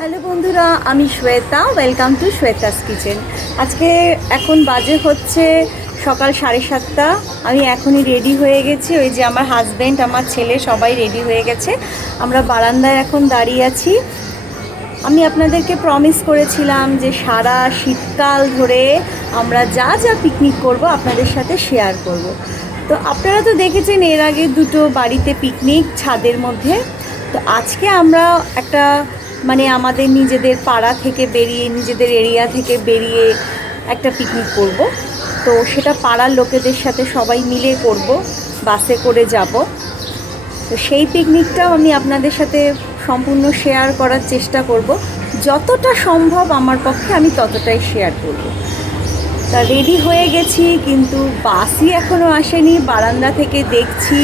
Hello বন্ধুরা, আমি Shweta. Welcome to Shweta's kitchen. আজকে এখন বাজে হচ্ছে সকাল 7:30। আমি এখনই রেডি হয়ে গেছি। ওই যে আমার হাজব্যান্ড, আমার ছেলে সবাই রেডি হয়ে গেছে। আমরা বারান্দায় এখন দাঁড়িয়ে আছি। আমি আপনাদেরকে প্রমিস করেছিলাম যে সারা শীতকাল ধরে আমরা যা যা পিকনিক করব আপনাদের সাথে শেয়ার করব। তো আপনারা তো দেখেছেন এর আগে দুটো বাড়িতে পিকনিক ছাদের মধ্যে। তো আজকে আমরা একটা আমাদের নিজেদের পাড়া থেকে বেরিয়ে, নিজেদের এরিয়া থেকে বেরিয়ে একটা পিকনিক করব। তো সেটা পাড়ার লোকেদের সাথে সবাই মিলে করব, বাসে করে যাব। তো সেই পিকনিকটাও আমি আপনাদের সাথে সম্পূর্ণ শেয়ার করার চেষ্টা করব। যতটা সম্ভব আমার পক্ষে আমি ততটাই শেয়ার করব। তা রেডি হয়ে গেছি, কিন্তু বাসই এখনও আসেনি। বারান্দা থেকে দেখছি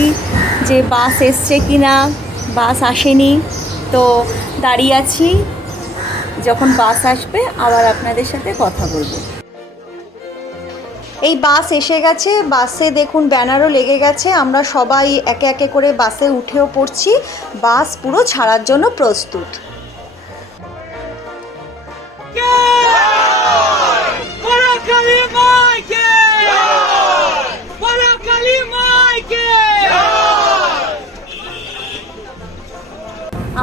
যে বাস এসছে কি না। বাস আসেনি, তো দাঁড়িয়ে আছি। যখন বাস আসবে আবার আপনাদের সাথে কথা বলবো। এই বাস এসে গেছে। বাসে দেখুন ব্যানারও লেগে গেছে। আমরা সবাই একে একে করে বাসে উঠেও পড়ছি। বাস পুরো ছাড়ার জন্য প্রস্তুত।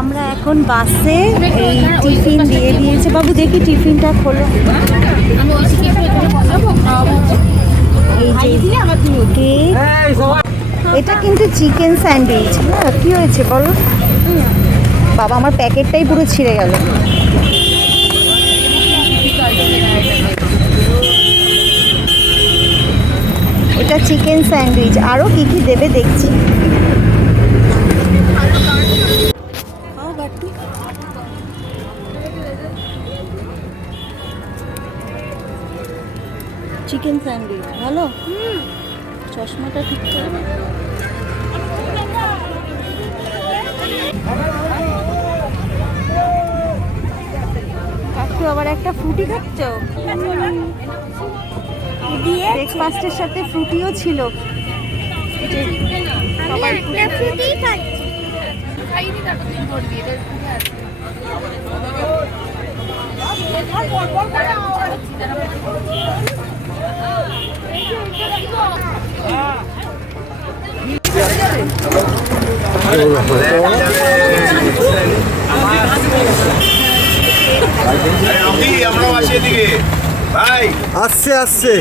আমরা এখন বাসে, এই টিফিন দিয়ে দিয়েছে। বাবু দেখি টিফিনটা খোলো। এই যে কেক, এটা কিন্তু চিকেন স্যান্ডউইচ। হ্যাঁ, কী হয়েছে বলো? বাবা, আমার প্যাকেটটাই পুরো ছিঁড়ে গেল। এটা চিকেন স্যান্ডউইচ। আরও কী কী দেবে দেখছি। চিকেন স্যান্ডউইচ ভালো। চশমাটা ঠিক করে। কাকু আবার একটা ফ্রুটি খাচ্ছ? ব্রেকফাস্টের সাথে ফ্রুটিও ছিল। আসছে আসছে।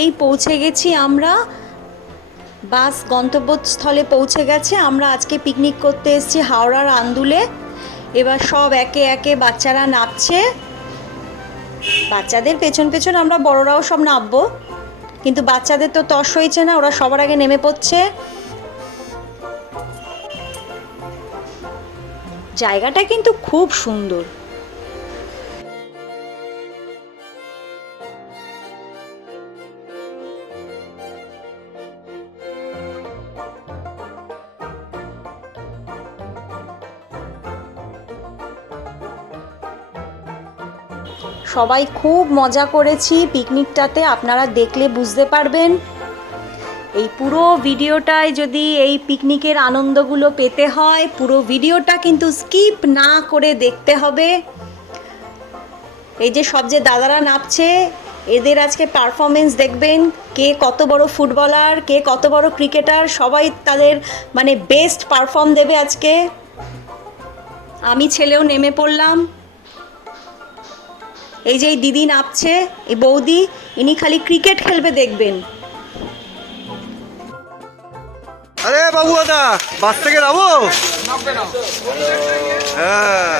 এই পৌঁছে গেছি আমরা। বাস গন্তব্যস্থলে পৌঁছে গেছে। আমরা আজকে পিকনিক করতে এসেছি হাওড়ার আন্দুলে। এবার সব একে একে বাচ্চারা নামছে। বাচ্চাদের পেছন পেছন আমরা বড়রাও সব নামবো, কিন্তু বাচ্চাদের তো তস হয়েছে না, ওরা সবার আগে নেমে পড়ছে। জায়গাটা কিন্তু খুব সুন্দর। সবাই খুব মজা করেছি পিকনিকটাতে। আপনারা দেখলে বুঝতে পারবেন। এই পুরো ভিডিওটায় যদি এই পিকনিকের আনন্দগুলো পেতে হয়, পুরো ভিডিওটা কিন্তু স্কিপ না করে দেখতে হবে। এই যে সব যে দাদারা নাচছে, এদের আজকে পারফরমেন্স দেখবেন। কে কত বড় ফুটবলার, কে কত বড় ক্রিকেটার, সবাই তাদের বেস্ট পারফর্ম দেবে আজকে। আমি ছেলেও নেমে পড়লাম। এই যে এই দিদি নাচছে, এই বৌদি, ইনি খালি ক্রিকেট খেলবে দেখবেন। আরে বাবু দাদা, বাস থেকে নামো। হ্যাঁ,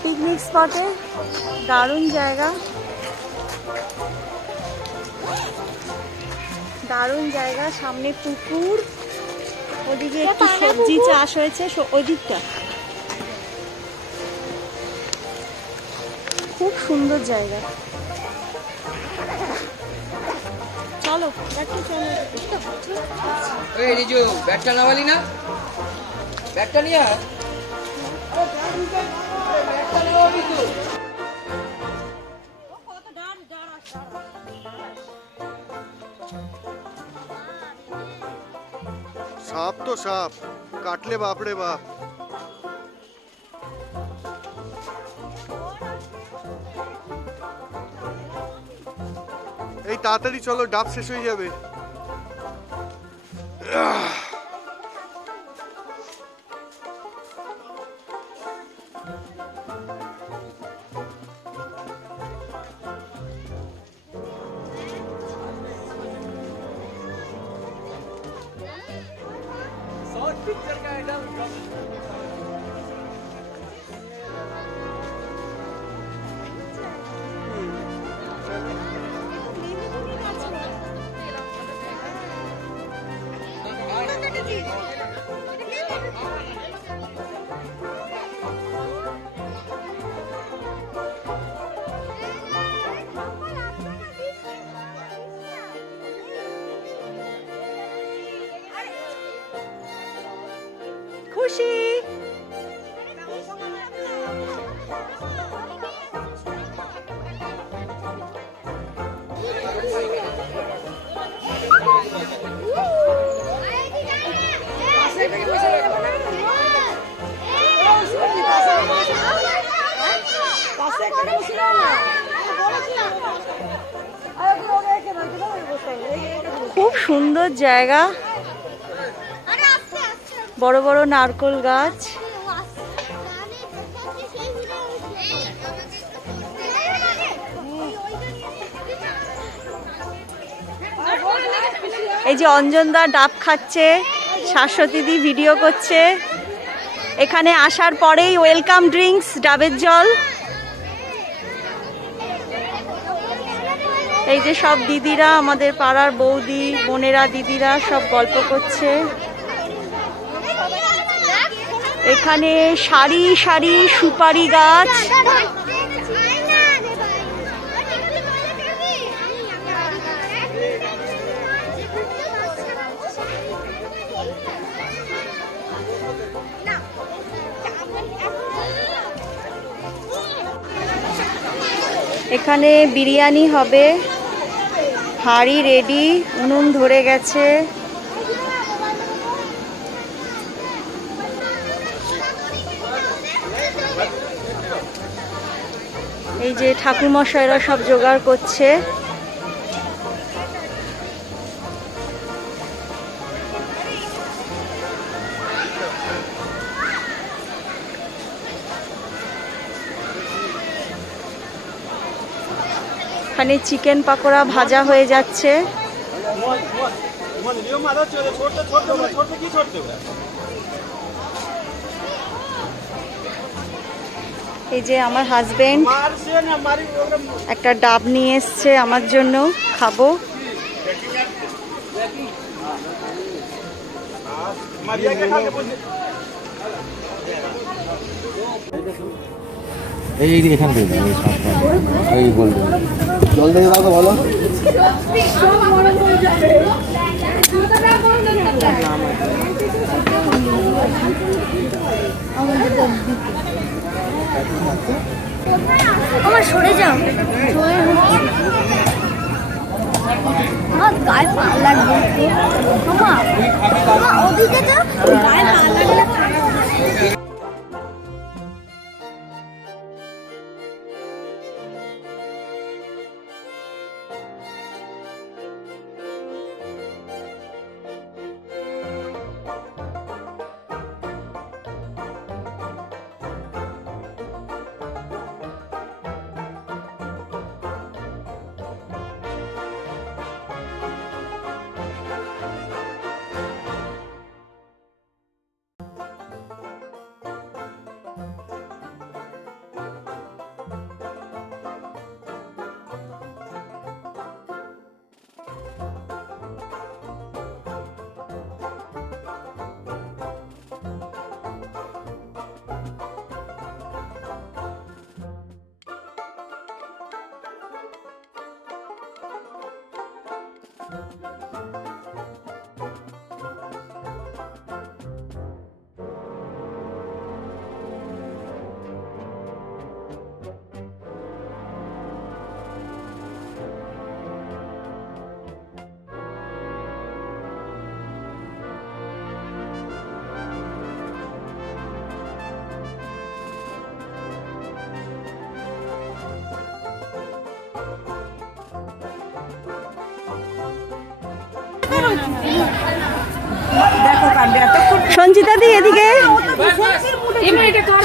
পিকনিক স্পটে দারুণ জায়গা, দারুণ জায়গা। সামনে পুকুর, ওদিকে একটু সবজি চাষ হয়েছে ওই দিকটা। খুব সুন্দর জায়গা। চলো একটু চলো। এই রিজু ব্যাগটা নামালি না? ব্যাগটা নিয়ে আয়। ব্যাগটা নাও রিজু। সাপ তো সাপ, কাটলে বাপরে বাপ। এই তাড়াতাড়ি চলো, ডাব শেষ হয়ে যাবে। খুশি। খুব সুন্দর জায়গা, বড় বড় নারকেল গাছ। এই যে অঞ্জনদা ডাব খাচ্ছে, শাশ্বতীদি ভিডিও করছে। এখানে আসার পরেই ওয়েলকাম ড্রিঙ্কস, ডাবের জল। এই যে সব দিদিরা, আমাদের পাড়ার বৌদি বোনেরা, দিদিরা সব গল্প করছে। এখানে সারি সারি সুপারি গাছ। এখানে বিরিয়ানি হবে, হাঁড়ি রেডি, উনুন ধরে গেছে। এই যে ঠাকুরমশাইরা সব জোগাড় করছে। এখানে চিকেন পাকোড়া ভাজা হয়ে যাচ্ছে। এই যে আমার হাজবেন্ড একটা ডাব নিয়ে এসছে আমার জন্য, খাবো। এই এখান থেকে এই বলবো জল দিয়ে দাও তো ভালো। আমার সরে যাও, আমার গায়ে পা লাগবে। আমার ওদিকে তো গায়ে পা লাগলে দেখো কাণ্ডে এতক্ষণ সঞ্চিতা দি এদিকে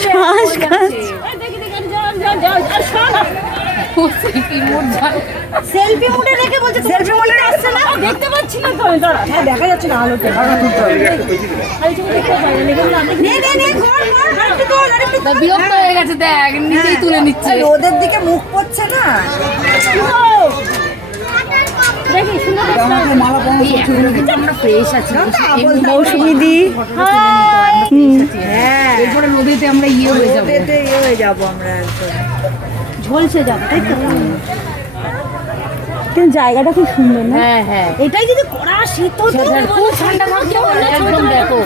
শ্বাস কাজ। সেলফি মুডে রেখে বলছে সেলফি মুডে আসছে না, দেখতে পাচ্ছি না তো। হ্যাঁ দেখা যাচ্ছে না আলোতে। বিরক্ত হয়ে গেছে, দেখ নিজেই তুলে নিচ্ছে। ওদের দিকে মুখ পড়ছে না। দেখি আমরা ফ্রেশ আছি, মৌসুমি দি এরপরে নদীতে আমরা ইয়ে হয়ে যাবো, হয়ে যাবো আমরা একদম ঝলসে যাবো, তাই তো? কিন্তু জায়গাটা খুব সুন্দর না? হ্যাঁ হ্যাঁ, এটাই যদি কড়া শীত হতো, খুব ঠান্ডা থাকতো, একদম ব্যাপক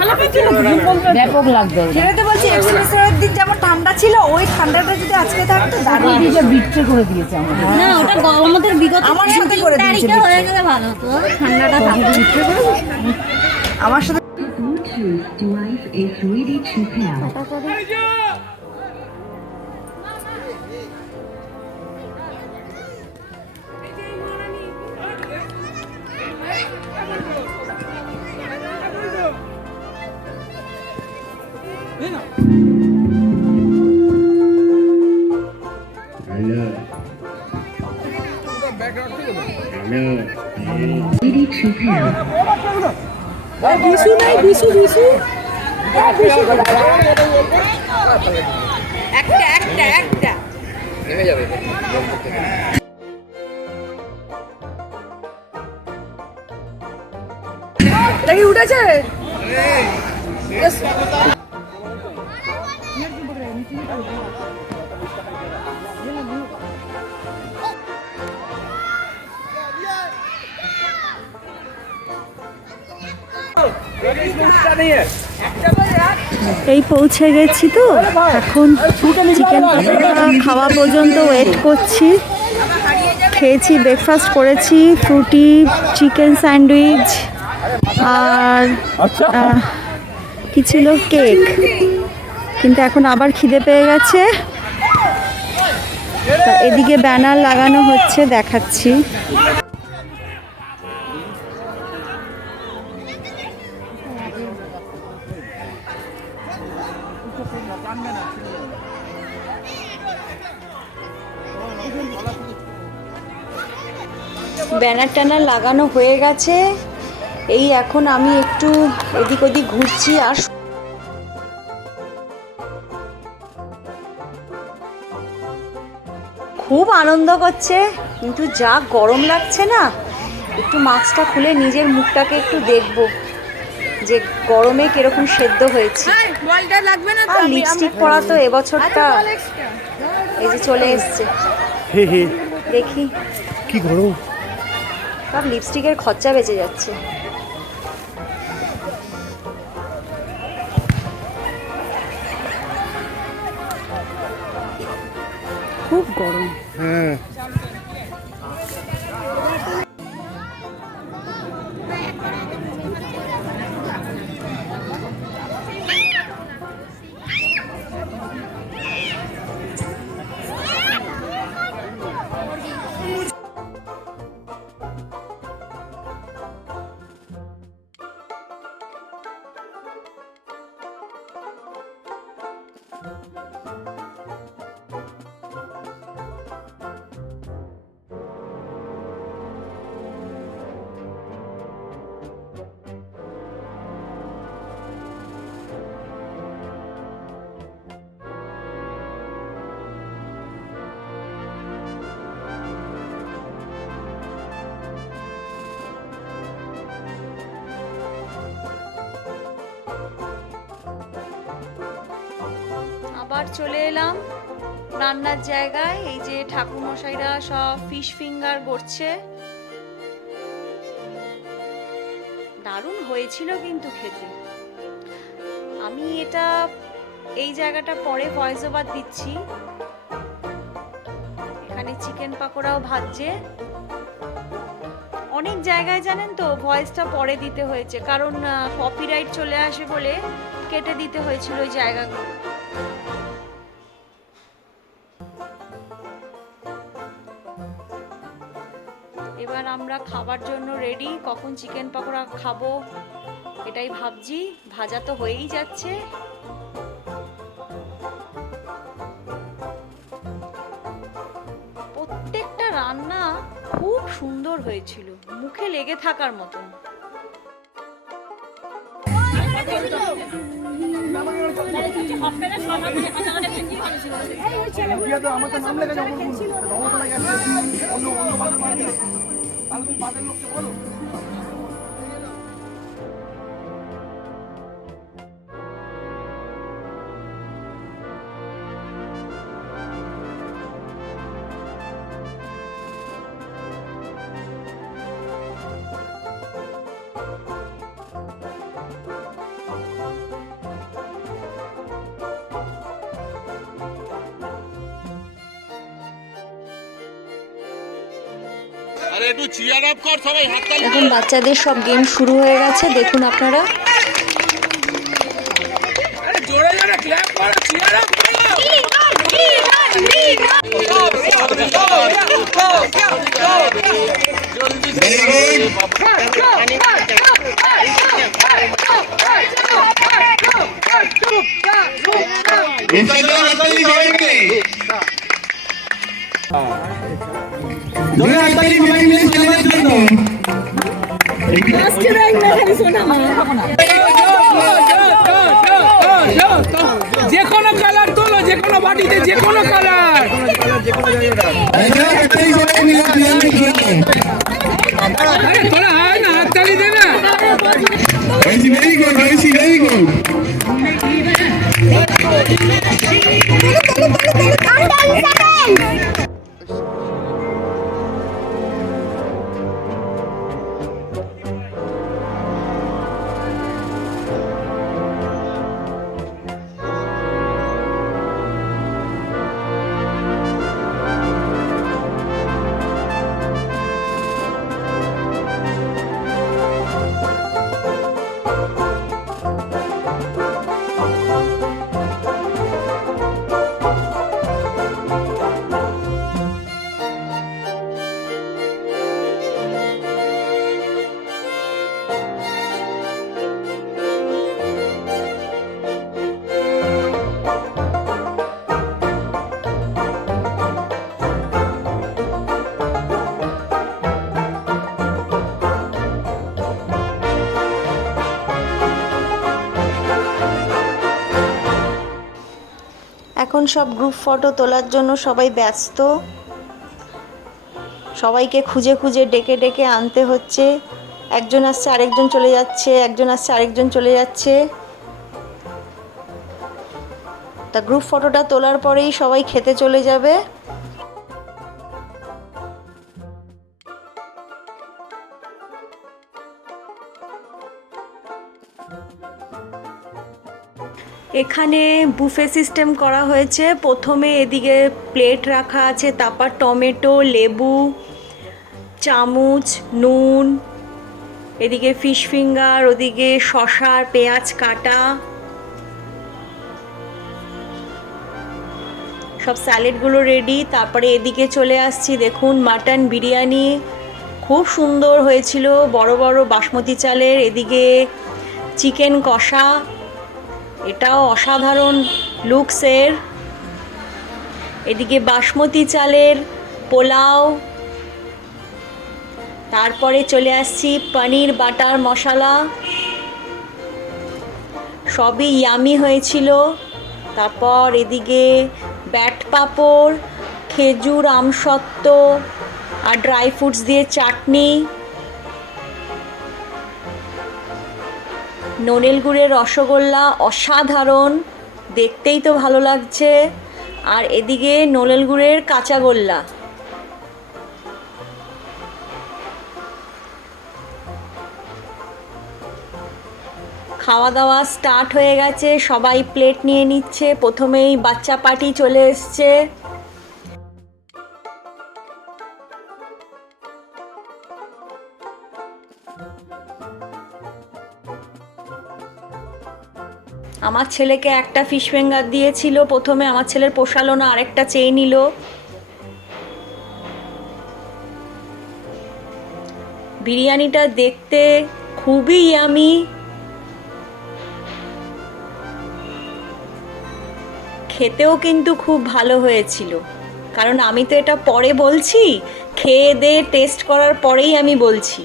ব্যাপক লাগতো। সেটা তো বলছি এক্সপ্রেসের দিন যেমন ঠান্ডা ছিল, ওই ঠান্ডাটা যদি আজকে থাকতো দারুণ। বিট্রে করে দিয়েছে আমাদের। না ওটা আমাদের বিগত আমার সাথে করে দিয়েছে, হয়ে গেলে ভালো হতো, ঠান্ডাটা থাকতো। আমার সাথে Bluetooth device is ready to pair. Ready to pair. নেমে যাবে। দেখি উঠেছে। এই পৌঁছে গেছি তো, এখন চিকেন পকোড়া খাওয়া পর্যন্ত ওয়েট করছি। খেয়েছি, ব্রেকফাস্ট করেছি, ফ্রুটি, চিকেন স্যান্ডউইচ আর কি ছিল, কেক। কিন্তু এখন আবার খিদে পেয়ে গেছে। তা এদিকে ব্যানার লাগানো হচ্ছে, দেখাচ্ছি। ব্যানার ট্যানার লাগানো হয়ে গেছে। এই এখন আমি একটু এদিক ওদিক ঘুরছি। আর খুব আনন্দ করছে, কিন্তু যা গরম লাগছে না, একটু মাস্কটা খুলে নিজের মুখটাকে একটু দেখবো যে গরমে কিরকম সেদ্ধ হয়েছে। আর লিপস্টিক পরা তো এবছরটা এই যে চলে এসছে। দেখি কি গরম। সব লিপস্টিকের খরচা বেঁচে যাচ্ছে। খুব গরম। হ্যাঁ আবার চলে এলাম রান্নার জায়গায়। এই যে ঠাকুরমশাইরা সব ফিশ ফিঙ্গার করছে। দারুণ হয়েছিল কিন্তু খেতে। আমি এটা এই জায়গাটা পরে ভয়েস ওভার দিচ্ছি। এখানে চিকেন পাকোড়াও ভাজছে। অনেক জায়গায় জানেন তো ভয়েসটা পরে দিতে হয়েছে, কারণ কপিরাইট চলে আসে বলে কেটে দিতে হয়েছিল ওই জায়গাগুলো। এবার আমরা খাবার জন্য রেডি। কখন চিকেন পকোড়া খাবো এটাই ভাবছি। ভাজা তো হয়েই যাচ্ছে। প্রত্যেকটা রান্না খুব সুন্দর হয়েছিল, মুখে লেগে থাকার মতন। এখন বাচ্চাদের সব গেম শুরু হয়ে গেছে, দেখুন আপনারা। যে কোনো কালার তোলো, যে কোনো বাটিতে যে কোনো কালার। তোরা হয় না, হাততালি দে না। Very good, very good. এখন সব গ্রুপ ফটো তোলার জন্য সবাই ব্যস্ত। সবাইকে খুঁজে খুঁজে ডেকে ডেকে আনতে হচ্ছে। একজন আসছে আরেকজন চলে যাচ্ছে, একজন আসছে আরেকজন চলে যাচ্ছে। তা গ্রুপ ফটোটা তোলার পরেই সবাই খেতে চলে যাবে। এখানে বুফে সিস্টেম করা হয়েছে। প্রথমে এদিকে প্লেট রাখা আছে, তারপর টমেটো, লেবু, চামচ, নুন, এদিকে ফিশ ফিঙ্গার, ওদিকে শসা, পেঁয়াজ কাটা, সব স্যালাডগুলো রেডি। তারপরে এদিকে চলে আসছি, দেখুন মাটন বিরিয়ানি খুব সুন্দর হয়েছিল, বড় বড় বাসমতি চালের। এদিকে চিকেন কষা, এটাও অসাধারণ লুকসের। এদিকে বাসমতি চালের পোলাও। তারপরে চলে আসছি পনির বাটার মশলা, সবই ইয়ামি হয়েছিল। তারপর এদিকে ব্যাট পাঁপড়, খেজুর, আমসত্ত্ব আর ড্রাই ফ্রুটস দিয়ে চাটনি, নলেন গুড়ের রসগোল্লা অসাধারণ, দেখতেই তো ভালো লাগছে। আর এদিকে নলেন গুড়ের কাঁচাগোল্লা। খাওয়া দাওয়া স্টার্ট হয়ে গেছে, সবাই প্লেট নিয়ে নিচ্ছে। প্রথমেই বাচ্চা পার্টি চলে এসছে। আমার ছেলেকে একটা ফিশ ফিঙ্গার দিয়েছিল প্রথমে, আমার ছেলের পোষালো না, আরেকটা চেয়ে নিল। বিরিয়ানিটা দেখতে খুবই ইয়ামি, খেতেও কিন্তু খুব ভালো হয়েছিল। কারণ আমি তো এটা পরে বলছি, খেয়ে দিয়ে টেস্ট করার পরেই আমি বলছি।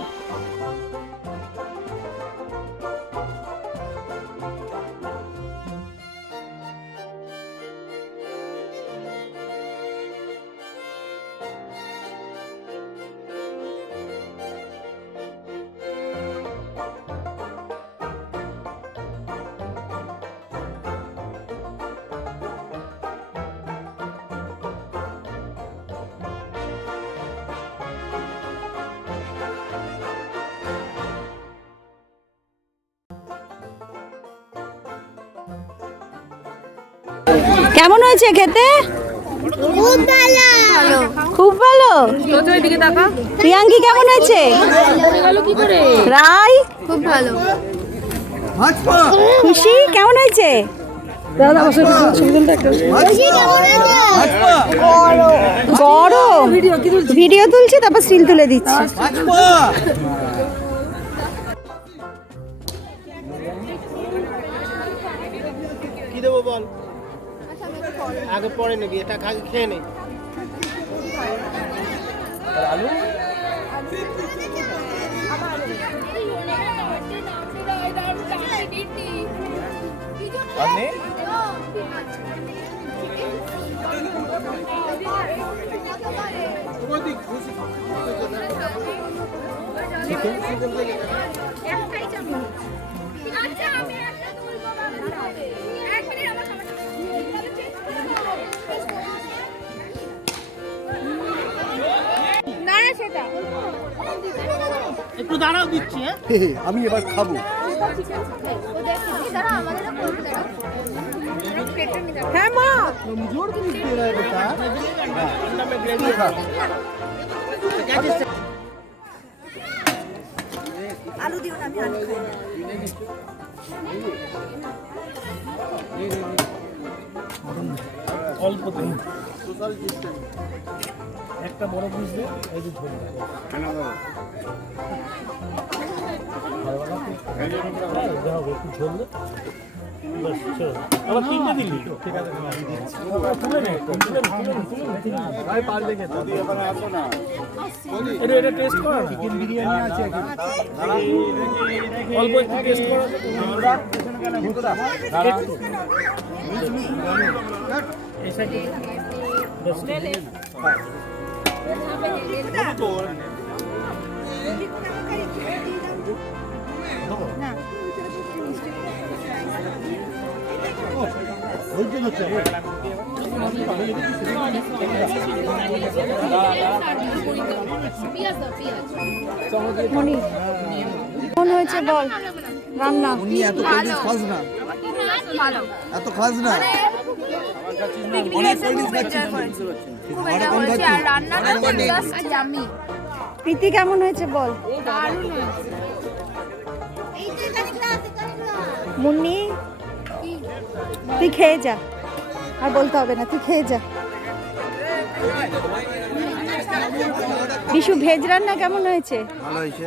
কেমন হয়েছে খেতে? খুব ভালো। খুব ভালো। প্রিয়াঙ্কি কেমন হয়েছে? রাই খুব ভালো। খুশি কেমন হয়েছে? গরম ভিডিও তুলছি, তারপর স্টিল তুলে দিচ্ছি। কি দেবো বল? আগে পরে নিবি, এটা আগে খেয়ে নে। আলু আপনি একটু দাঁড়াও, দিচ্ছি। আমি এবার খাবো। হ্যাঁ মা, আলু দিও না, আমি আলু খাই না। অল্প দিন একটা বড় পিস দিয়ে এই যে ঝোল একটু ঝোল দে। আবার তিনটে দিলি? ঠিক আছে, তুলে নে, পারলে এটা টেস্ট কর। চিকেন বিরিয়ানি আছে, অল্প একটু টেস্ট কর। কেমন হয়েছে বল রান্না? এত খাস না, এত খাস না। প্রীতি কেমন হয়েছে বল? মুন্নি তুই খেয়ে যা, আর বলতে হবে না, তুই খেয়ে যা। বিশু ভেজ রান্না কেমন হয়েছে? ভালো হয়েছে।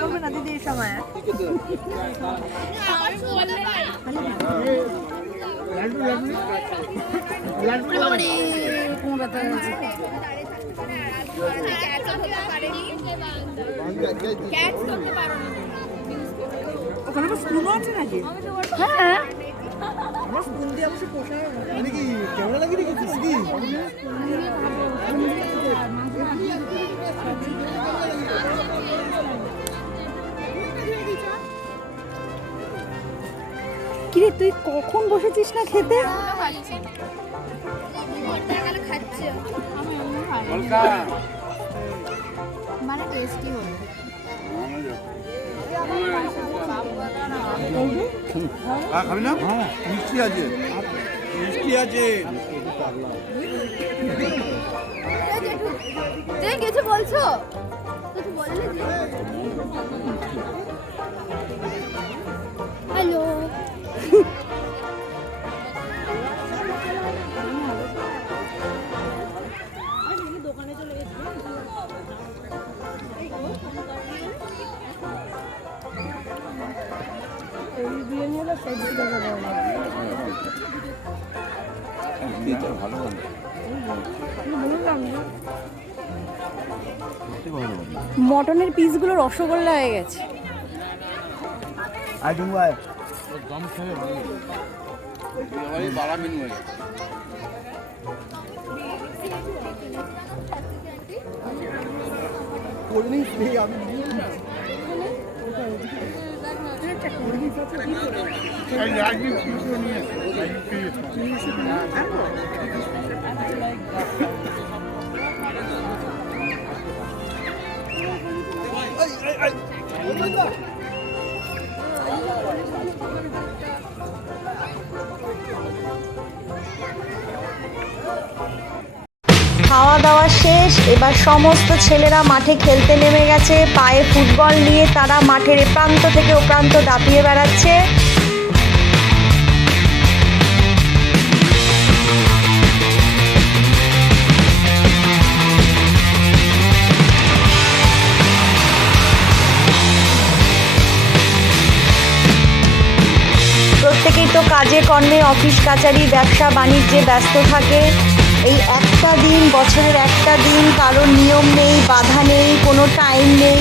করবে না দিদি এই সময়। ওখানে স্পুনও আছে নাকি? হ্যাঁ, আমার স্পুন দিয়ে অবশ্য পোষায় কি ক্যামেরা লাগিয়ে রেখেছিস কি? কিরে তুই কখন বসেছিস না খেতে? মানে টেস্টি হবে। খাবি না? মিষ্টি আছে, মিষ্টি আছে। কিছু বলছো? কিছু বললে ভালো গান। মটনের পিসগুলো রসগোল্লা হয়ে গেছে। বাড়া মেনু হয়ে খাওয়া দাওয়া শেষ, এবার সমস্ত ছেলেরা মাঠে খেলতে নেমে গেছে। পায়ে ফুটবল নিয়ে তারা মাঠের এ প্রান্ত থেকে ও প্রান্ত দাপিয়ে বেড়াচ্ছে। প্রত্যেকেই তো কাজে কর্মে, অফিস কাচারি, ব্যবসা বাণিজ্যে ব্যস্ত থাকে। এই একটা দিন, বছরের একটা দিন, কারোর নিয়ম নেই, বাধা নেই, কোনো টাইম নেই।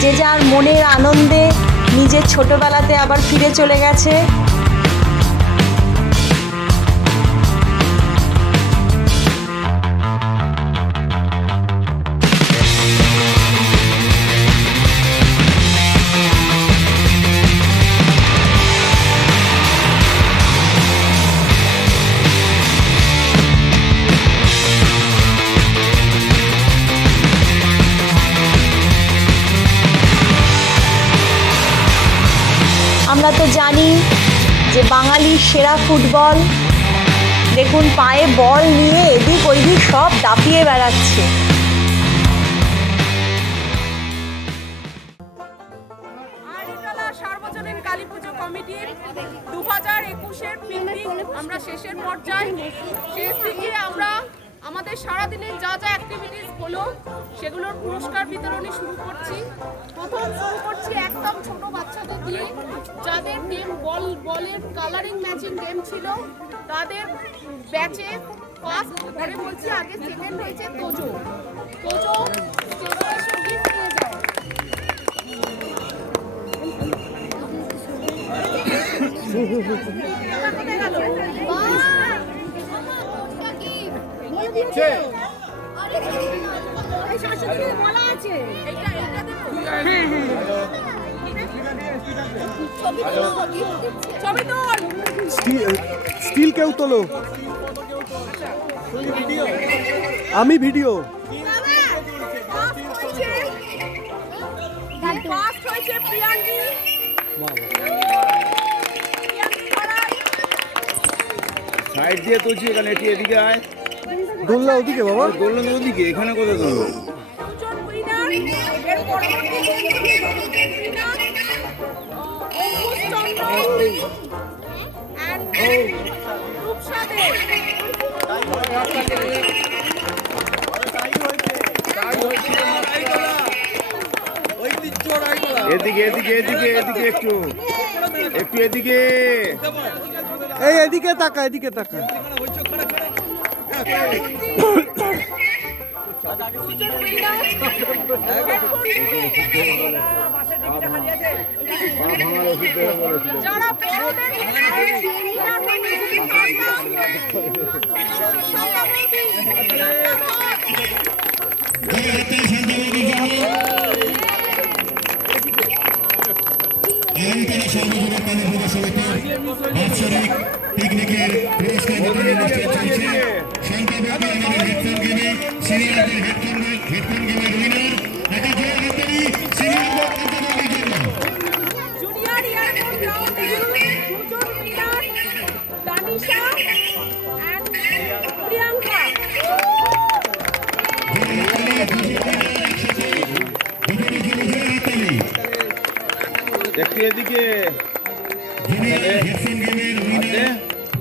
যে যার মনের আনন্দে নিজের ছোটবেলাতে আবার ফিরে চলে গেছে। আমরা তো জানি যে বাঙালির সেরা ফুটবল। দেখুন পায়ে বল নিয়ে এদিক ওইদিক সব দাপিয়ে বেড়াচ্ছে। আড়িতলা সার্বজনীন কালী পুজো কমিটির 2021-এর পিকনিক আমরা শেষের পর্যায়ে। শেষ দিকে আমরা আমাদের সারাদিনের যা যা অ্যাক্টিভিটিস হলো সেগুলোর পুরস্কার বিতরণী শুরু করছি। প্রথম শুরু করছি একদম ছোট বাচ্চাদের দিয়ে, যাদের গেম বলের কালারিং ম্যাচিং গেম ছিল তাদের ব্যাচে ফার্স্ট, পরে বলছি আগে সেকেন্ড হয়েছে তোজো। তোজো স্টেজে এসে গিফট নিয়ে যায়। স্টিল কেউ তোলো, আমি ভিডিও। ফার্স্ট হয়েছে প্রিয়াঙ্কি। সাইড দিয়ে তুলছি, এখানে এটি এদিকে আয়। দোলনা ওদিকে বাবা, দোলনা তো ওদিকে, এখানে কোথায় দোলনা? দুজন উইনার। এর পরবর্তী উইনার অঙ্কুশ চন্দ্র and রূপসা দে। এদিকে এদিকে এদিকে এদিকে একটু একটু এদিকে। এই এদিকে তাকা, এদিকে তাকা। যারা বড়দের বাৎসরিক পিকনিকের পুরস্কার বিতরণ অনুষ্ঠান চলছে। সংখ্যাব্যাপী আমাদের হেডফোন গেমে সিনিয়রদের হেডফোন গেমের উইনার। একটা জোর হাততালি সিনিয়রদের অন্তর্ভুক্তির জন্য। জুনিয়র এয়ারপোর্ট রাউন্ডে দুজন উইনার তানিশা and প্রিয়াঙ্কা। একটু এদিকে। হেডফোন গেমের উইনার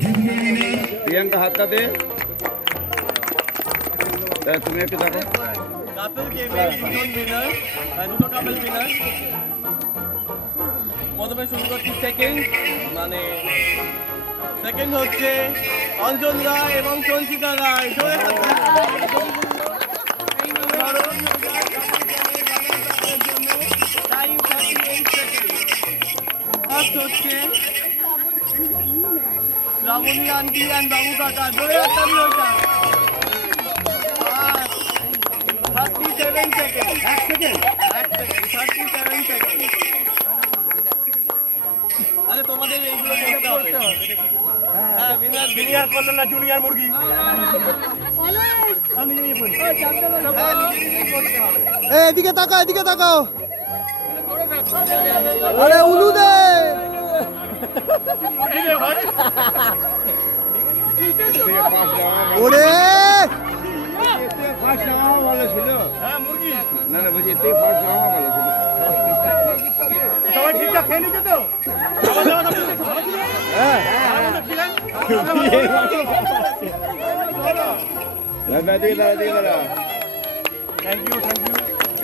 যুগ্ম উইনার প্রিয়াঙ্কা হাতটা দে। তুমি একটু দেখো। কাপল গেমে দুজন উইনার, দুটো কাপল উইনার। প্রথমে শুরু করছি সেকেন্ড, মানে সেকেন্ড হচ্ছে অঞ্জন রায় এবং সঞ্চিতা রায়। ফার্স্ট হচ্ছে শ্রাবণী আন্টি অ্যান্ড বাবু কাকা, জোরে একটা দিয়ে ওইটা। 37 সেকেন্ড, 37 সেকেন্ড। আরে তোমাদের এইগুলো করতে হবে। হ্যাঁ, বিনিয়ার করলো না, জুনিয়র মুরগি। এদিকে তাকাও, এদিকে তাকাও। আরে উলু দে। ওরে সবাই ঠিকঠাক খেয়ে নিচ্ছে তো?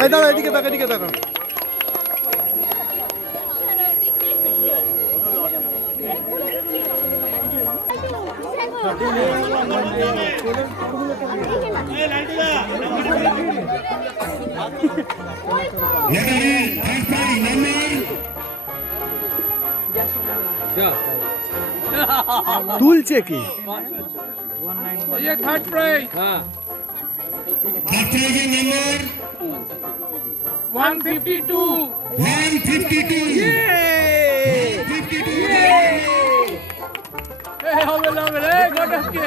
এই দাঁড়া, এদিকে তাকা, এদিকে তাকা। তুলছে কি? ये थर्ड प्राइज থার্ড প্রাইজের নাম্বার 152 152। ए হবে হবে রে গোটাকে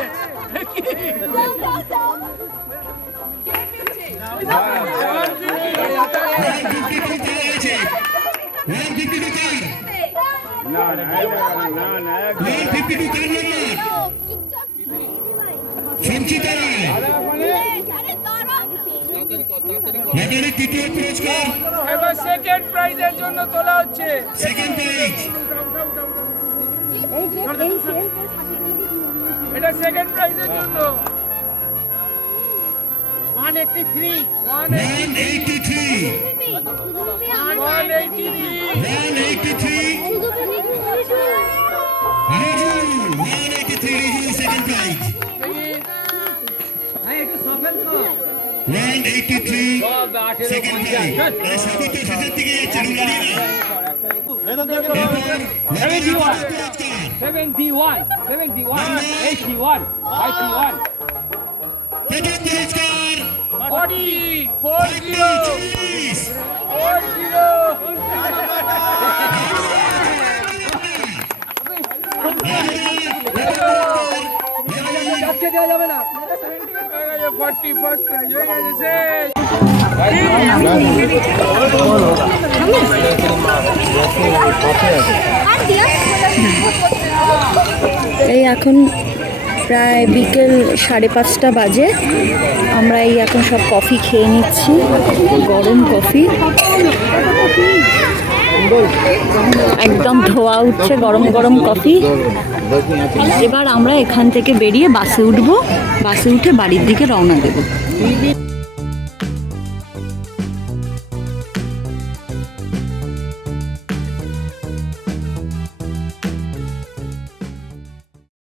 সঞ্চিতা রায় তৃতীয় পুরস্কার, এবার সেকেন্ড প্রাইজের জন্য তোলা হচ্ছে। সেকেন্ড প্রাইজ এটা সেকেন্ড প্রাইজের জন্য 183 183 Riju second prize 183 second prize. সবাই তো শেষের দিকে যাচ্ছে রুলারিরা। 71 71 81 51 প্রথম পুরস্কার 40 40 41st প্রাইজ হয়ে গেছে। এই এখন প্রায় বিকেল 5:30 বাজে। আমরা এই এখন সব কফি খেয়ে নিচ্ছি, গরম কফি, একদম ধোয়া উঠছে গরম গরম কফি। এবার আমরা এখান থেকে বেরিয়ে বাসে উঠবো, বাসে উঠে বাড়ির দিকে রওনা দেবো।